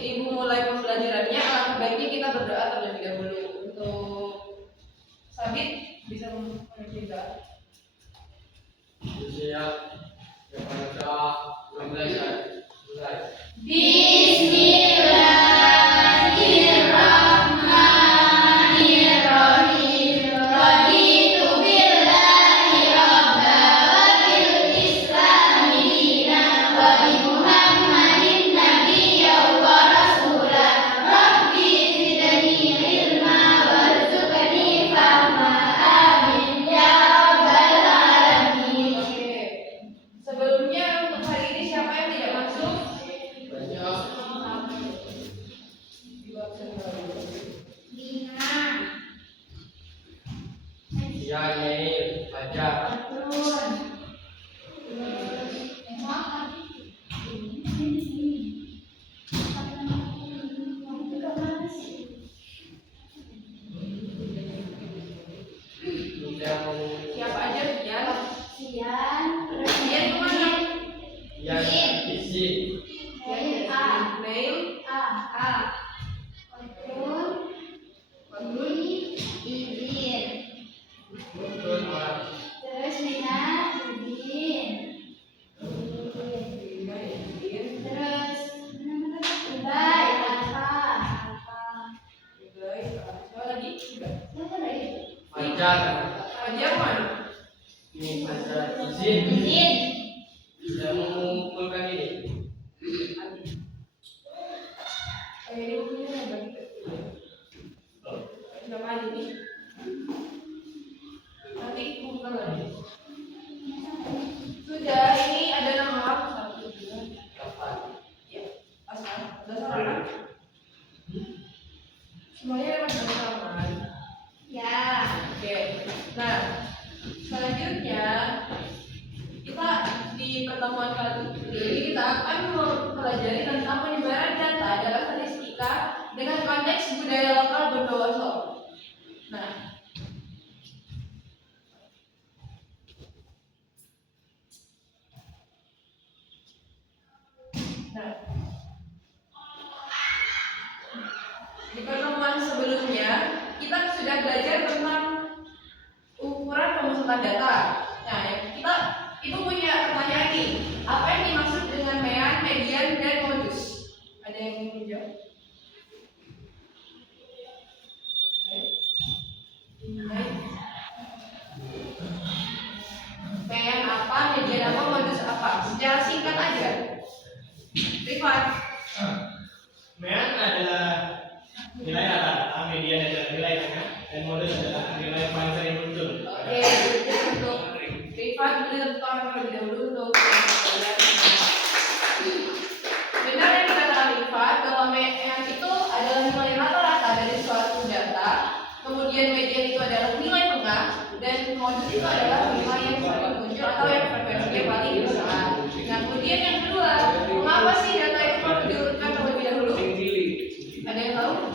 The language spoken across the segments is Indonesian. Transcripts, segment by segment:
ibu mulai pembelajarannya, alangkah baiknya kita berdoa terlebih dahulu. Untuk Sabit bisa memimpin doa. Siap. Kepada belajar. Bismillahirrahmanirrahim. Raditu billahi rabba wa bil islami dinan wa bi Muhammadin nabiyyan wa rasulah. Rabbi zidni ilma warzuqni fahma. Amin ya rabbal alamin. Oke. Sebelumnya untuk hari ini siapa yang tidak masuk? Banyak. Ya, Nyai. Baca. Siapa aja Rian? Sian, Rian kemana? Ya, isi. Nail, Fadlun, izin. Betul, Pak. Terus Nina, izin. Terus Ubay, siapa lagi? Fajar. Fajar mana? Ini Fajar izin. izin. Sudah mengumpulkan ini. Ini bukunya ada siapa aja nih? Nanti buka lagi. Sudah, ini ada nama aku satu dua. Kapan? Ya, asal dasar anak. Semuanya lewat dasar anak. Ya. Oke, nah selanjutnya kita di pertemuan kali ini kita akan mempelajari tentang penyebaran data dalam statistika dengan konteks budaya lokal Bondowoso. Nah, di pertemuan sebelumnya kita sudah belajar tentang ukuran pemusatan data. Nah, kita itu punya pertanyaan nih, apa yang dimaksud dengan mean, median, dan modus? Ada yang ingin menjawab? Mean apa, median apa, modus apa? Secara singkat aja. Rifat. Mean adalah nilai rata-rata, median adalah nilai tengah, dan modus adalah nilai paling sering muncul. Oke, untuk Rifat beri tepuk tangan terlebih dahulu untuk benar yang dikatakan Rifat bahwa mean itu adalah nilai rata-rata dari suatu data, kemudian median itu adalah nilai tengah, dan modus itu adalah nilai yang sering muncul atau yang frekuensinya paling besar. Nah, kemudian yang kedua, mengapa sih data itu perlu diurutkan terlebih dahulu? Ada yang tahu?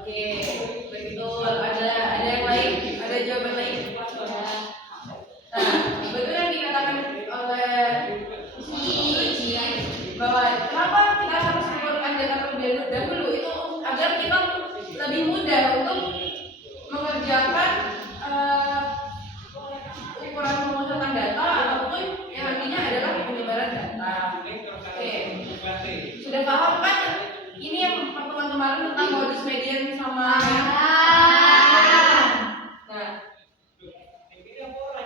Oke, betul. Ada yang lain? Ada jawaban lain? Nah, betul yang dikatakan oleh Suci bahwa kenapa kita harus mengumpulkan data terlebih dahulu itu agar kita lebih mudah untuk mengerjakan ukuran pemusatan data ataupun yang artinya adalah penyebaran data. Oke, sudah paham kan? Ini yang pertemuan kemarin tentang modus, median sama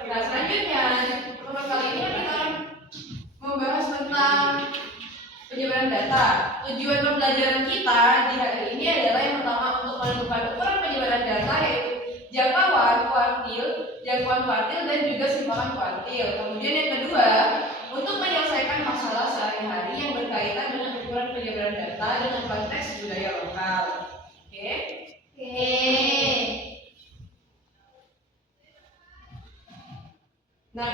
nah selanjutnya pertemuan kali ini kita akan membahas tentang penyebaran data. Tujuan pembelajaran kita di hari ini adalah yang pertama untuk menentukan ukuran penyebaran data yaitu jangkauan, kuartil, jangkauan kuartil dan juga simpangan kuartil. Kemudian yang kedua, untuk menyelesaikan masalah sehari-hari yang berkaitan dengan ukuran penyebaran data dengan konteks budaya lokal. Oke? Nah,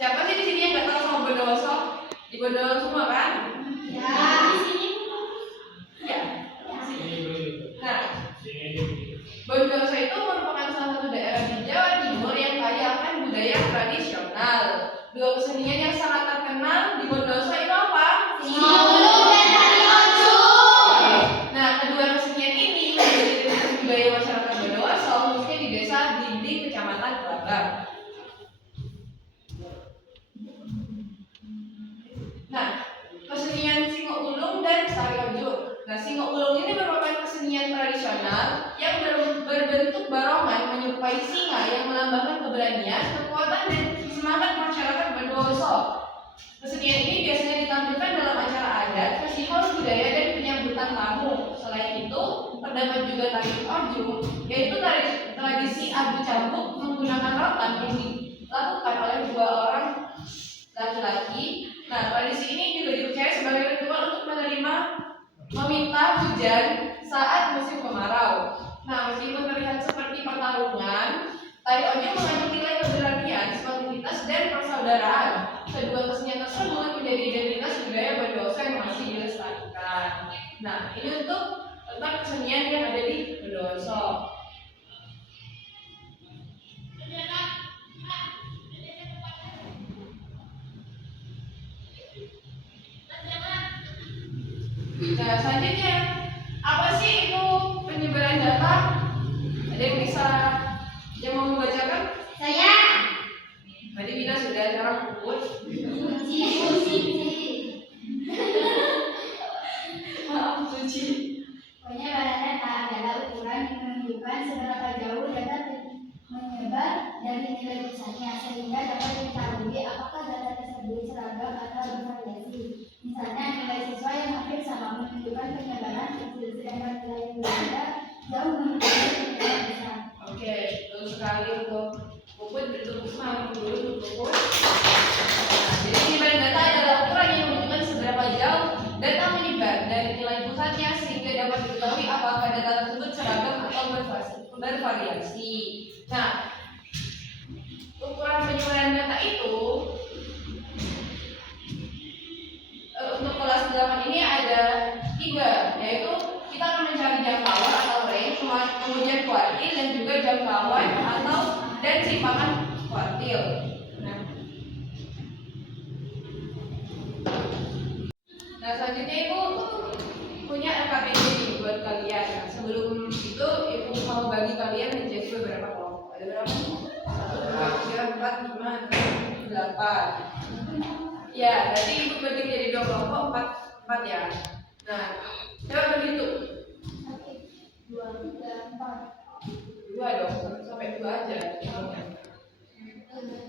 siapa sih di sini yang nggak tahu sama Bondowoso? Di Bondowoso semua kan? Ya. Di sini. Ya. Ini begitu. Nah, Ini begitu. Bondowoso itu merupakan salah satu daerah di Jawa Timur yang kaya akan budaya tradisional. Dua kesenian yang sangat terkenal di Bondowoso itu apa? Singolulung dan tari ojo. Nah, kedua kesenian ini menjadi identitas budaya masyarakat Bondowoso, khususnya di desa Dinding, Kecamatan Kelabang. Nah, kesenian Singo Ulung dan Tari Ojo. Nah, Singo Ulung ini merupakan kesenian tradisional yang berbentuk barongan menyerupai singa yang melambangkan keberanian, kekuatan, dan semangat masyarakat Bondowoso. Kesenian ini biasanya ditampilkan dalam acara adat, festival budaya, dan penyambutan tamu. Selain itu, terdapat juga tari ojo, yaitu tradisi adu cambuk menggunakan rotan yang dilakukan oleh dua orang laki-laki. Nah, tradisi ini juga dipercaya sebagai ritual untuk meminta hujan saat musim kemarau. Nah, meskipun terlihat seperti pertarungan, tari ojo mengandung nilai keberanian, sportivitas, dan persaudaraan. Kedua kesenian tersebut menjadi identitas budaya Bondowoso yang masih dilestarikan. Nah, ini untuk tentang kesenian yang ada di Bondowoso. Nah, selanjutnya, apa sih itu penyebaran data? Ada yang mau membacakan? Saya. Tadi Bina sudah, sekarang Puput. Suci. Maaf, Suci. Pokoknya badan data adalah ukuran yang menunjukkan seberapa jauh data menyebar dari nilai pusatnya sehingga dapat diketahui apakah data tersebut seragam atau bervariasi. Misalnya nilai siswa yang hampir sama menunjukkan penyebaran kecil, sedangkan nilai yang berbeda jauh menunjukkan penyebaran besar. Oke, bagus sekali untuk Puput, bertepuk semangat dulu untuk Puput. Jadi penyebaran data adalah ukuran yang menunjukkan seberapa jauh data menyebar dari nilai pusatnya sehingga dapat diketahui apakah data tersebut seragam atau bervariasi. Nah, ukuran penyebaran data itu untuk kelas 8 ini ada 3, yaitu kita akan mencari jangkauan atau range, kemudian kuartil, dan juga jangkauan atau dan simpangan kuartil. Nah, selanjutnya Ibu punya RKPD nih buat kalian. Nah, sebelum itu Ibu mau bagi kalian menjadi beberapa kelompok. Ada berapa? 1, 2, 3, 4, 5, 8. Ya, nanti Ibu bagi jadi 2 kelompok, 4 ya. Nah, coba berhitung. 1, 2, 3, 4. 2 dong, sampai 2 aja. 1,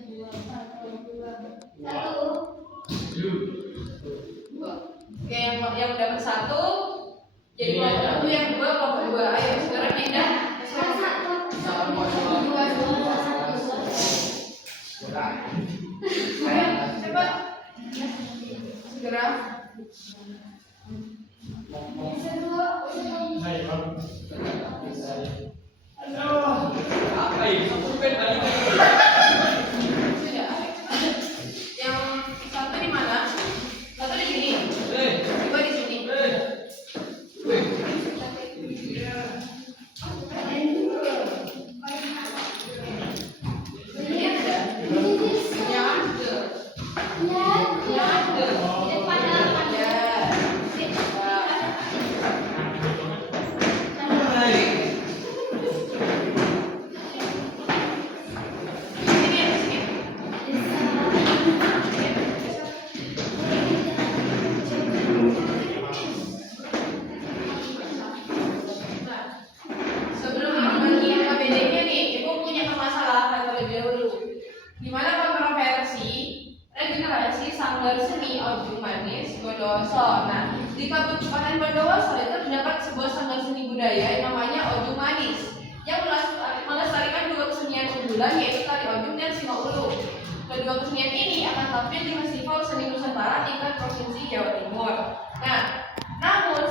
2, 4, 2. 1. Oke, yang dapat 1 jadi kelompok 1, yang 2 kelompok 2. Ayo sekarang pindah. Ayo cepat. Segera. Apa ini? Sampai kali ini. Sudah. Yang 1 di mana? 1 di sini. 2 di sini. Ini ada. Yang ada. Yang ada. Ya. Sini ya, sini. Nah, sebelum bagi KBD-nya nih, Ibu punya permasalahan terlebih dahulu. Di mana kontroversi regenerasi sanggar seni Ojung Manis Bondowoso. Nah, di Kabupaten Bondowoso itu terdapat sebuah sanggar seni budaya yang namanya Ojung Manis yang melestarikan unggulan yaitu tari ojung dan sima ulung. Kedua kesenian ini akan tampil di Festival Seni Nusantara tingkat Provinsi Jawa Timur. Nah, namun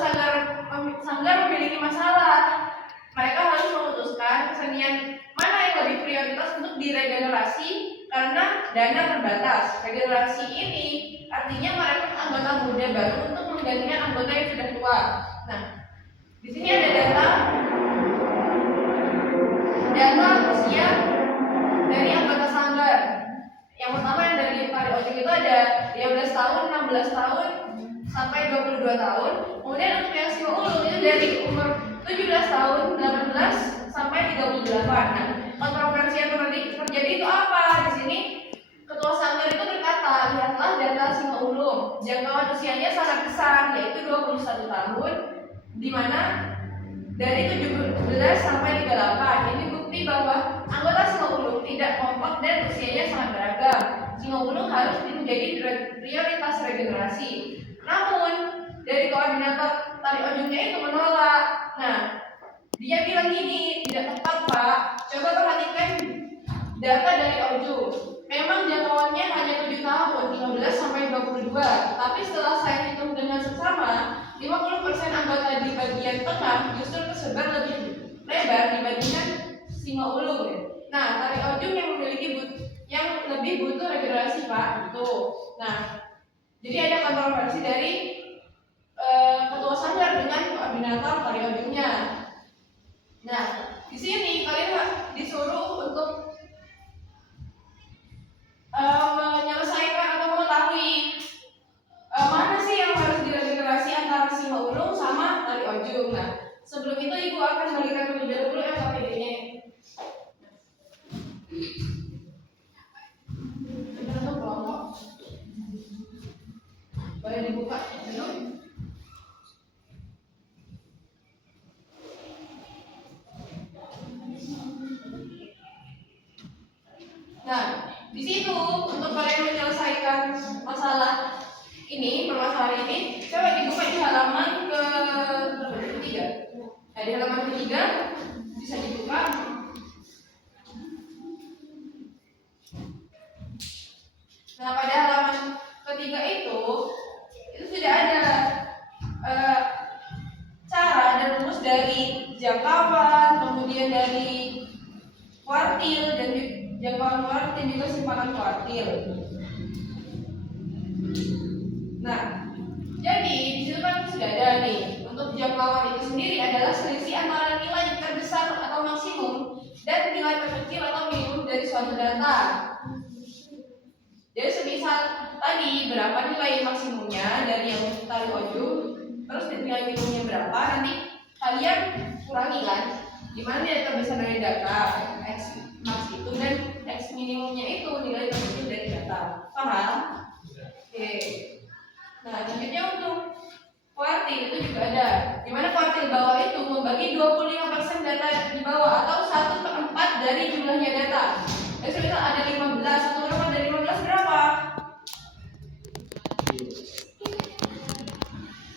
Sanggar memiliki masalah. Mereka harus memutuskan kesenian mana yang lebih prioritas untuk diregenerasi karena dana terbatas. Regenerasi ini artinya merekrut anggota muda baru untuk menggantikan anggota yang sudah tua. Nah, di sini ada data usia dari anggota Sanggar. Yang pertama yang dari tari ojung itu ada 15 tahun, 16 tahun, sampai 22 tahun. Kemudian untuk yang sima ulung itu dari umur 17 tahun, 18 sampai 38. Nah, kontroversi yang terjadi itu apa? Di sini Ketua Sanggar itu berkata, lihatlah data sima ulung. Jangkauan usianya sangat besar, yaitu 21 tahun, di mana dari 17 sampai 38. Ini bukti bahwa anggota sima ulung tidak kompak dan usianya sangat beragam. Sima ulung harus menjadi prioritas regenerasi. Namun dari koordinator tari ojungnya itu menolak. Nah, dia bilang gini, tidak tepat Pak. Coba perhatikan data dari ojung. Memang jangkauannya hanya 7 tahun, 15 sampai 22. Tapi setelah saya hitung dengan seksama, 50% anggota di bagian tengah justru tersebar lebih lebar dibandingkan sima ulung. Nah, tari ojung yang memiliki yang lebih butuh regenerasi Pak. Tuh. Nah, jadi ada kontroversi dari Ketua Sanggar dengan koordinator tari ojungnya. Nah, di sini kalian disuruh untuk menyelesaikan atau mengetahui mana sih yang harus diregenerasi antara sima ulung sama tari ojung. Nah, sebelum itu Ibu akan memberikan terlebih dahulu LKPD-nya. Untuk kelompok boleh dibuka. Nah, di situ untuk kalian menyelesaikan masalah ini, permasalahan ini, coba dibuka di halaman ketiga. Nah, di halaman ketiga bisa dibuka. Nah, pada halaman ketiga itu sudah ada cara dan rumus dari jangkauan, kemudian dari kuartil dan jangkauan kuartil juga simpanan kuartil. Nah, jadi di situ kan sudah ada nih untuk jangkauan itu sendiri adalah selisih antara nilai terbesar atau maksimum dan nilai terkecil atau minimum dari suatu data. Jadi semisal tadi berapa nilai maksimumnya dari yang tari ojung, terus nilai minimumnya berapa, nanti kalian kurangi kan, gimana nilai terbesar dari data x max itu dan x minimumnya itu nilai terkecil dari data. Paham? Oke. Nah, selanjutnya untuk kuartil itu juga ada. Dimana kuartil bawah itu membagi 25% data di bawah atau 1/4 dari jumlahnya data. Jadi misal ada 15, 1/4 dari 15 berapa?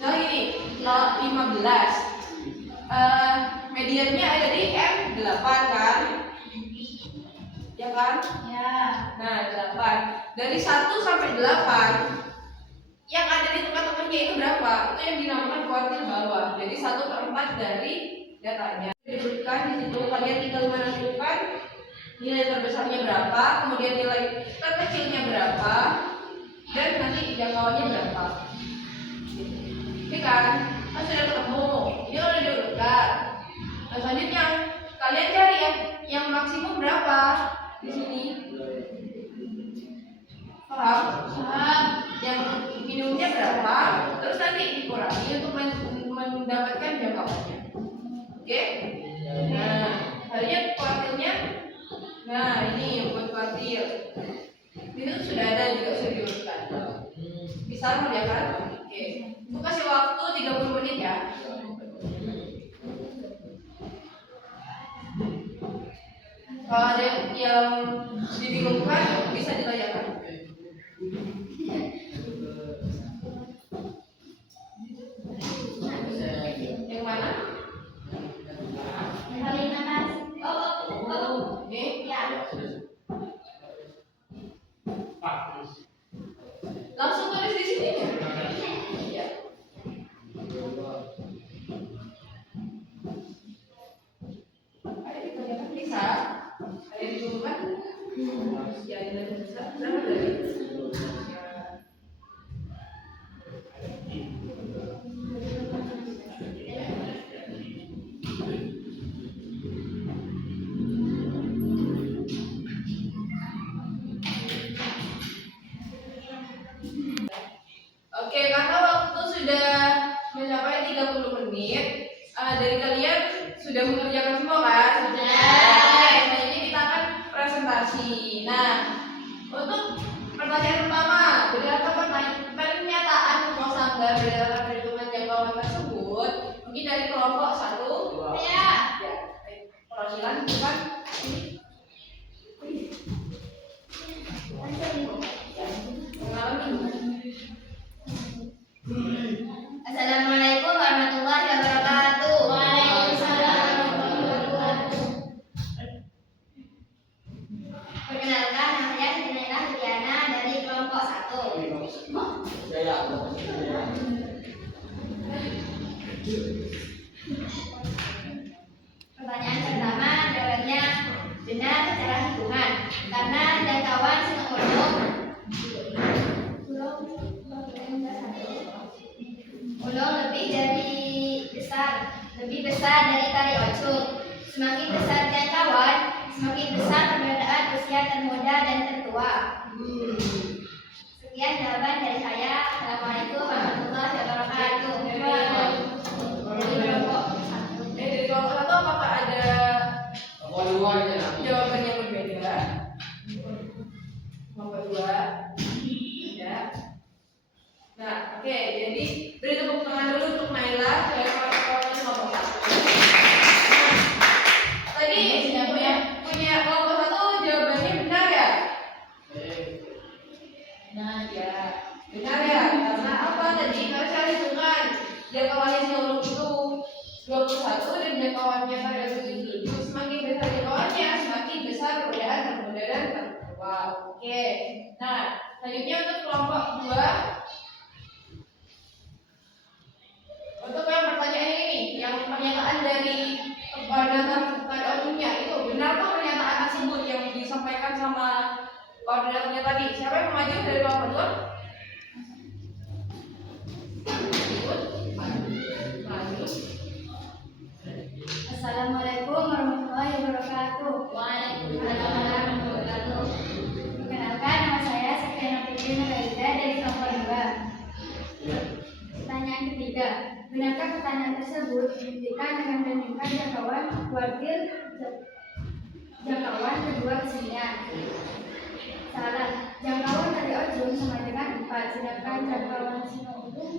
Nah ini 15. Mediannya ada di M8 kan? Ya kan? Ya. Nah, 8. Dari 1 sampai 8 yang ada di tengah-tengahnya itu berapa? Itu yang dinamakan kuartil bawah. Jadi 1/4 dari datanya. Diberikan di situ kalian tinggal menentukan nilai terbesarnya berapa, kemudian nilai terkecilnya berapa, dan nanti jangkauannya berapa. Oke kan? Kan sudah ketemu. Ini udah diurutkan. Nah, selanjutnya kalian cari yang maksimum berapa di sini. Paham? Paham. Yang minimumnya berapa, terus nanti dikurangi untuk mendapatkan jangkauannya. Oke? Nah, hanya kuartilnya. Nah, ini buat kuartil. Itu sudah ada juga sudah diurutkan. Bisa ya kan? Oke. Aku kasih waktu 30 menit ya. Kalau ada yang dibingungkan bisa ditanyakan. Yang mana? Paling atas. Oh. Ini? Ya. Ya, nilai besar berapa tadi? Oke, karena waktu sudah mencapai 30 menit, dari kalian sudah mengerjakan semua kan? Oke, selanjutnya kita akan presentasi. Nah, untuk pertanyaan pertama, berdasarkan pernyataan Kosangga berdasarkan perhitungan jangkauan tersebut, mungkin dari kelompok 1. Ya. Perwakilan bukan? Assalamualaikum warahmatullahi wabarakatuh. Waalaikumsalam warahmatullahi wabarakatuh. Perkenalkan, nama saya Nailah Diana dari kelompok 1. Pertanyaan pertama, jawabannya benar secara hitungan karena jangkauan sinus ulung lebih besar dari tali ocung. Semakin besar jangkauan, semakin besar perbedaan usia termuda dan tertua. Sekian jawaban dari saya. Assalamualaikum warahmatullahi wabarakatuh. Dari kelompok 1. Dari kelompok 1 apakah ada jawaban yang berbeda? Kelompok 2. Ya. Nah, oke, jadi beri tepuk tangan dulu untuk Naila dari kelompok 1. Nah, tadi punya kelompok 1 jawabannya benar ya? Nah, ya. Benar ya? Karena apa tadi? Karena saya hitungkan jangkauannya si ulung itu 21 dan jangkauannya pada itu semakin besar jangkauannya, semakin besar perbedaan termuda dan tertua. Oke. Nah, selanjutnya untuk kelompok 2. Untuk yang pertanyaan ini, yang pernyataan dari koordinator pada umumnya itu benarkah pernyataan tersebut yang disampaikan sama koordinatornya tadi? Siapa yang maju dari kelompok 2? Maju. Assalamualaikum warahmatullahi wabarakatuh. Waalaikumsalam warahmatullahi wabarakatuh. Perkenalkan, nama saya Safiana Putri Nuraida dari kelompok 2. Pertanyaan ketiga, benarkah pertanyaan tersebut dibuktikan dengan membandingkan jangkauan kuartil jangkauan kedua kesinian? Salah, jangkauan dari ujung sama dengan 4, sedangkan jangkauan sino ulung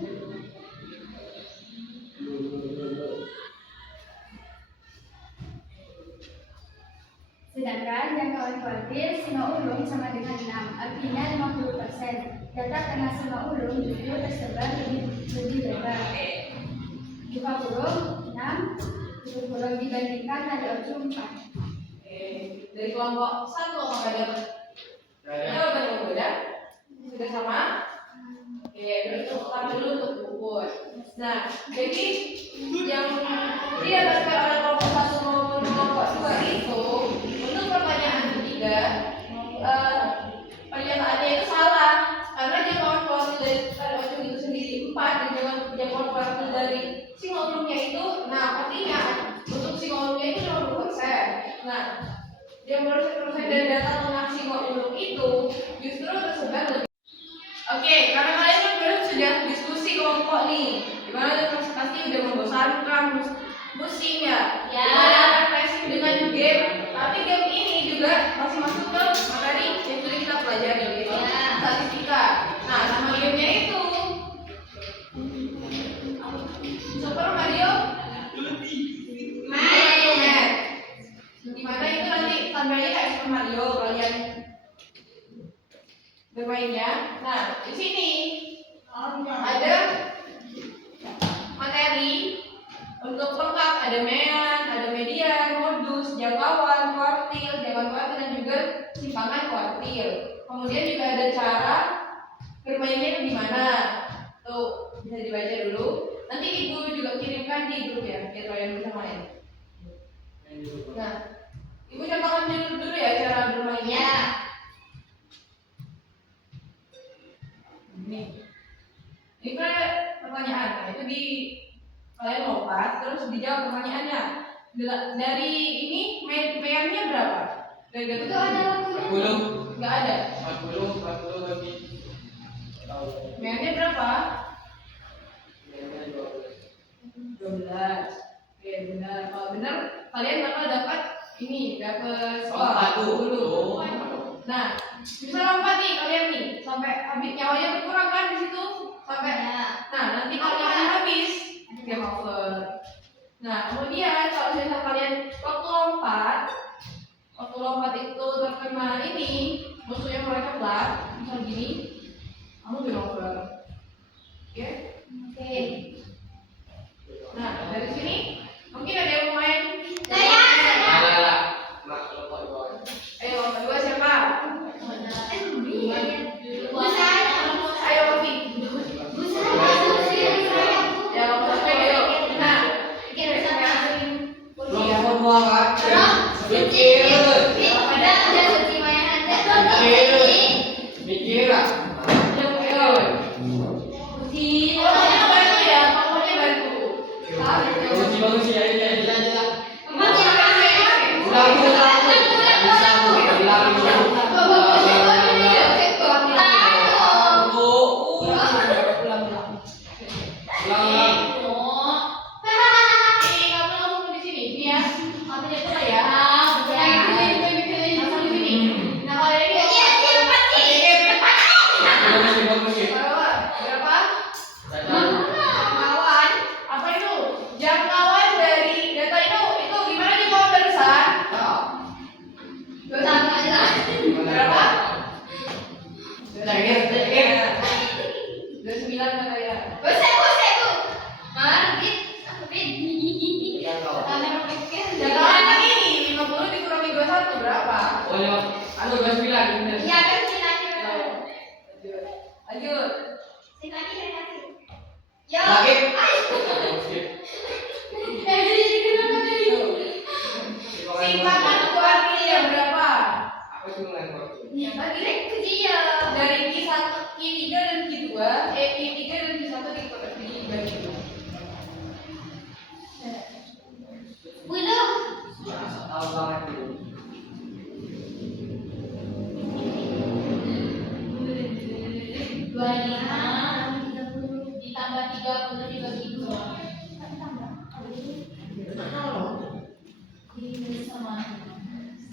kuartil sino ulung sama dengan 6, artinya 50%. Data tengah sino ulung justru tersebar lebih lebar. 50, 6, dibandingkan dari ujung 4. Dari kelompok 1 apakah ada jawaban yang berbeda? Sudah sama? Oke, terus tekan dulu untuk pupus. Nah, jadi yang didapatkan oleh kelompok 1 maupun kelompok 2 itu untuk pertanyaan ketiga, pernyataannya itu salah karena jangkauan kuartil dari tali ujung itu sendiri 4 dan jangkauan kuartil dari singulungnya itu 6, artinya untuk singulungnya itu 50%. Nah, yang persen dari data tengah singulung itu justru tersebar lebih. Oke, karena kalian kan sudah diskusi kelompok nih, gimana pasti udah membosankan, pusing ya. Gimana refreshing dengan game? Tapi game ini juga masih masuk ke materi yang sudah kita pelajari, yaitu statistika. Nah, nama gamenya itu Super Mario Maker. Dimana itu nanti tambahnya kayak Super Mario kalian bermainnya. Nah, di sini ada materi untuk lengkap, ada mean, ada median, modus, jangkauan, kuartil dan juga simpangan kuartil. Kemudian juga ada cara bermainnya gimana. Tuh, bisa dibaca dulu. Nanti ibu juga kirimkan di grup ya, biar kalian bisa main. Nah, ibu coba ambil dulu ya cara bermainnya. di kalian lompat terus dijawab pertanyaannya. Dari ini meyannya berapa? Dari Itu ada waktunya. 40. nggak ada. 40 bagi Meyannya berapa? Meyannya 12. Oke, benar. Kalau benar, kalian bakal dapat ini, dapat Oh, 40. Nah, bisa lompat nih kalian nih, sampai habis nyawanya berkurang kan di situ, sampai. Nah, nanti kalau nyawanya habis, game over. Nah, kemudian kalau misalnya kalian waktu lompat itu terkena ini, musuh yang mulai keblat, misal gini, kamu game over. Oke? Oke. Nah, dari sini mungkin ada yang mau main. Saya. Ayo, yang kedua siapa? Ayo, Ovi. Ya, lompat sampai ayo. Nah, mikir lah. ayo. Pokoknya bantu ya, pokoknya bantu. Bagus ya, ya. Dari Q1, Q3 dan Q2, Q3 dan Q1 dibagi. Ditambah 30 dibagi 2.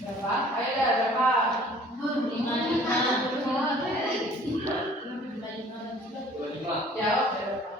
Berapa? Ayo dah, berapa? 25. Jawab berapa?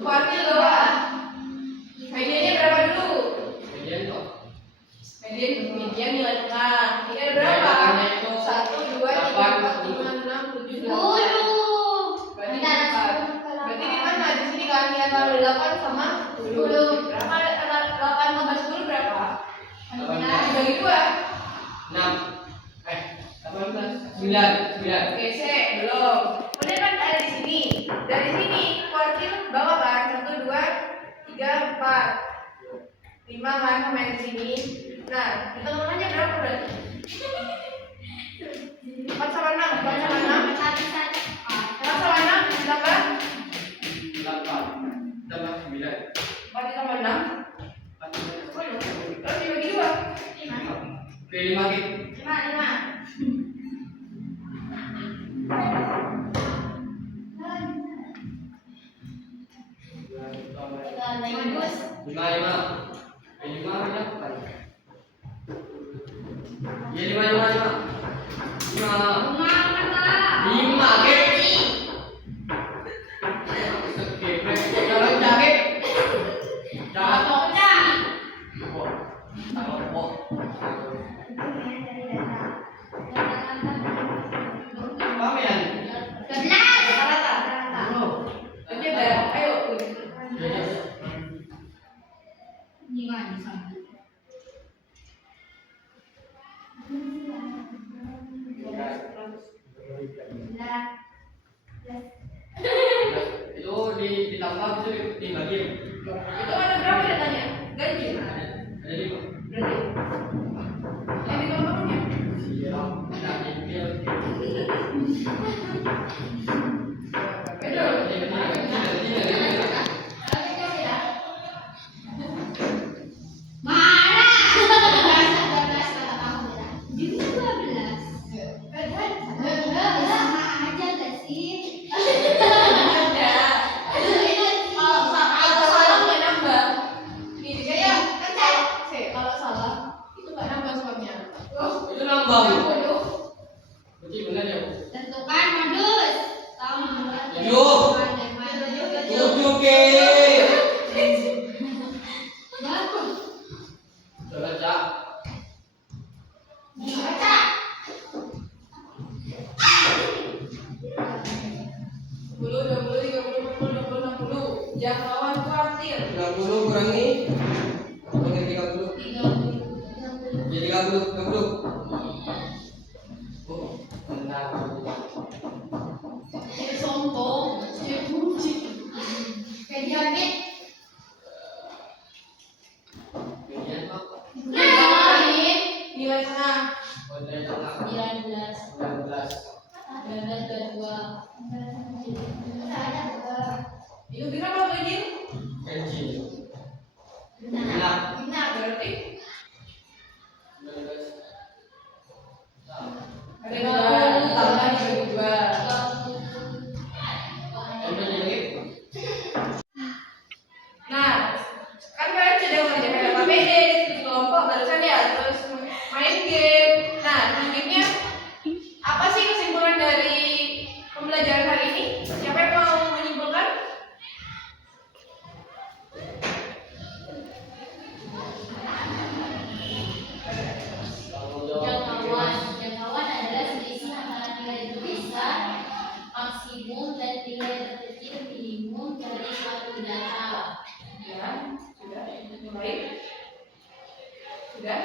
Kuartil doang. Mediannya berapa dulu? Median nilai tengah. Ini ada berapa? 1, 2, 3, 4, 5, 6, 7, 8. Berarti 4. Berarti di mana? Di sini kan di antara 8 sama 10. Berapa? Antara 8 sama 10 berapa? 18. Dibagi 2. 9. Oke, C, belum. Kemudian kan ada di sini. Dari sini kuartil bawah kan? 1, 2, 3, 4. 5 kan sama yang di sini. Nah, di tengahnya berapa berarti? 4 sama 6, 4 sama 6. 4 sama 6 ditambah 4 ditambah 6. Terus dibagi 2. 5 gitu. 5. Bagus. 5 berapa? Ya 5. 5 gitu. ditambah itu dibagi. Itu ada berapa datanya? Ganjil. Ada 5. Berarti yang ditambahnya Siap. Nah, ini Mana? 11 kata kamu Dira. 12. Sama aja gak sih? ada. Kalau salah nggak nambah. Ini ya kalau salah itu nggak nambah skornya. itu nambah. Berarti benar ya, Bu? Tentukan modus. Tahu Tujuh. 7 ke. Bagus. Coba baca. Baca. 10, 20, 30, 40, 60, 60. Jangkauan kuartil. 60 kurangi. Bagi 30. 30. Jadi 30. Oh, benar. Jadi sombong. Jadi bucin. Kayak diambil. Kemudian Pak, Nilai tengah. dari tengah 19. 19. 22. Itu berapa ganjil? Ganjil. Benar. Benar berarti 19. ada 2 tambah dibagi 2. Yang berdiri. Nah, kan kalian sudah mengerjakan KPD di kelompok barusan ya, terus main game. Nah, di gamenya apa sih kesimpulan dari pembelajaran hari ini? Siapa yang mau menyimpulkan? Jangkauan adalah selisih antara nilai terbesar maksimum dan nilai terkecil minimum dari suatu data. Ya, sudah. Mulai. Sudah.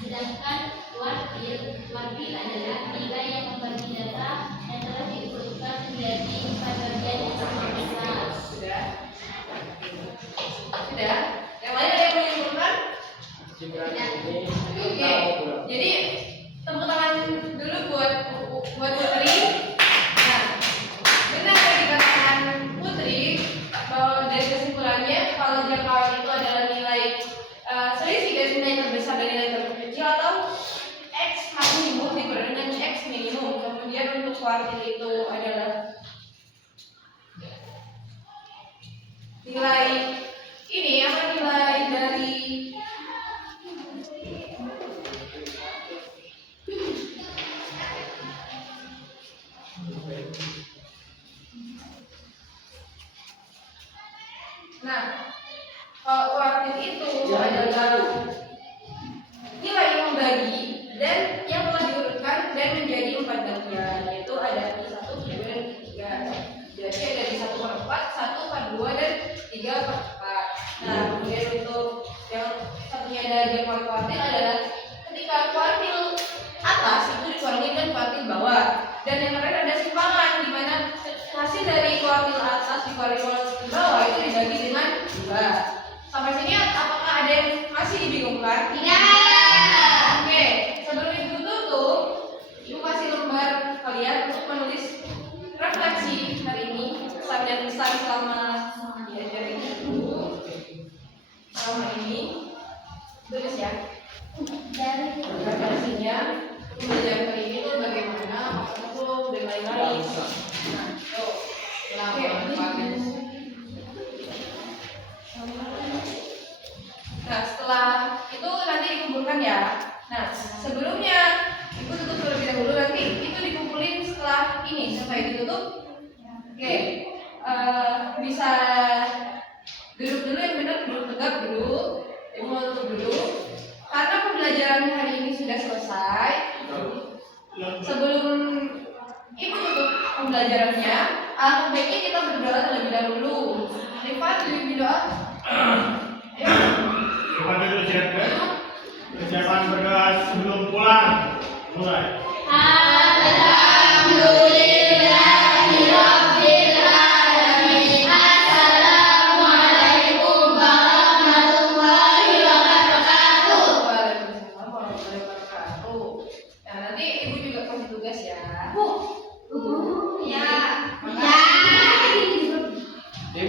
Sedangkan kuartil adalah nilai yang membagi data yang telah diurutkan menjadi 4 bagian yang sama besar. Sudah. Sudah. Yang lain ada yang menyimpulkan? Jika ini Oke. Jadi tepuk tangan dulu buat Putri. Nah, benar yang dikatakan Putri bahwa dari kesimpulannya kalau jangkauan itu adalah nilai selisih dari nilai terbesar dan nilai terkecil atau x maksimum dikurangi dengan x minimum. Kemudian untuk kuartil itu adalah nilai ini apa nilai dari nah, kalau kuartil itu adalah nilai yang membagi dan yang telah diurutkan dan menjadi 4 bagian, yaitu ada 1, 2, dan 3. Jadi ada di 1/4, 1/2, dan 3/4. Nah, kemudian untuk yang satunya ada jangkauan kuartil adalah ketika kuartil atas itu dikurangi dengan kuartil bawah, dan yang terakhir ada simpangan di mana hasil dari kuartil atas dikurangi kuartil bawah itu dibagi dengan 2. Sampai sini apakah ada yang masih dibingungkan? Tidak. Oke, sebelum ibu tutup, ibu kasih lembar kalian untuk menulis refleksi hari ini, pesan dan kesan selama diajari ibu selama ini. Tulis ya. Dari Refleksinya pembelajaran hari ini tuh bagaimana, maksudku dan lain-lain. Nah, tuh. Oke. Nah, setelah itu nanti dikumpulkan ya. Nah, sebelumnya ibu tutup terlebih dahulu, nanti itu dikumpulin setelah ini. Setelah ditutup, oke, bisa duduk dulu yang benar, duduk tegap dulu. Ibu mau tutup dulu. Karena pembelajaran hari ini sudah selesai. Sebelum ibu tutup pembelajarannya, alangkah baiknya kita berdoa terlebih dahulu. Rifat, berdoa. Ayo. Coba dulu siapkan. Persiapan berdoa sebelum pulang. Mulai. Alhamdulillahirabbil alamin. Assalamualaikum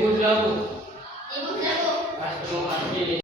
Ibu Drabu. Ibu Drabu. Terima kasih.